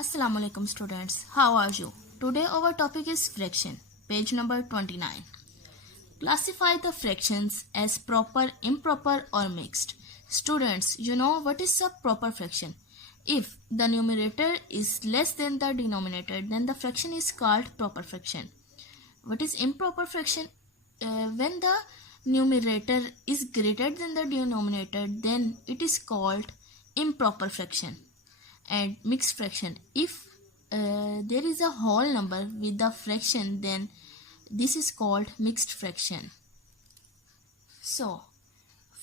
Assalamu alaikum students, how are you? Today our topic is fraction, page number 29. Classify the fractions as proper, improper or mixed. Students, you know what is a proper fraction? If the numerator is less than the denominator, then the fraction is called proper fraction. What is improper fraction? When the numerator is greater than the denominator, then it is called improper fraction. And mixed fraction, if there is a whole number with the fraction, then this is called mixed fraction. So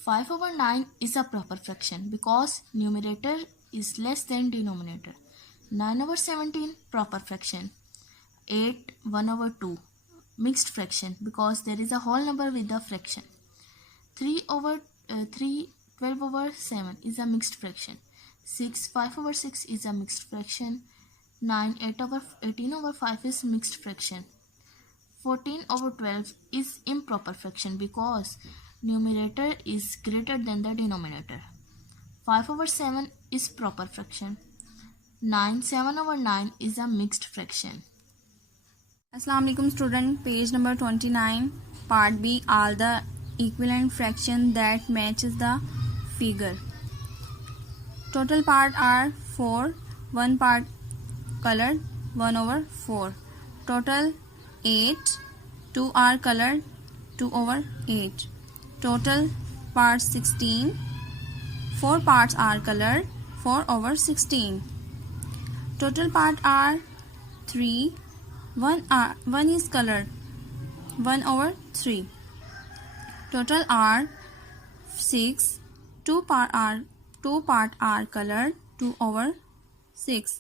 5/9 is a proper fraction because numerator is less than denominator. 9/17 proper fraction. 8 1/2 mixed fraction because there is a whole number with the fraction. 3/3 12/7 is a mixed fraction. 6 5/6 is a mixed fraction. 9 18/5 is mixed fraction. 14/12 is improper fraction because numerator is greater than the denominator. 5/7 is proper fraction. 9 7/9 is a mixed fraction. Assalamu alaikum student, page number 29, part B, all the equivalent fraction that matches the figure. Total part are 4, one part colored, 1/4. Total 8, 2 are colored, 2/8. Total parts 16, 4 parts are colored, 4/16. Total part are 3, 1 is colored, 1/3. Total are 6, 2 part are colored, 2/6.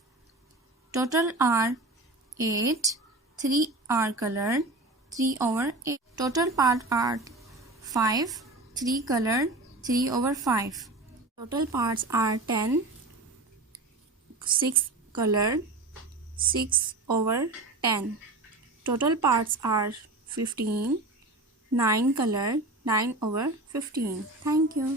Total are 8, 3 are colored, 3/8. Total part are 5, 3 colored, 3/5. Total parts are 10, 6 colored, 6/10. Total parts are 15, 9 colored, 9/15. Thank you.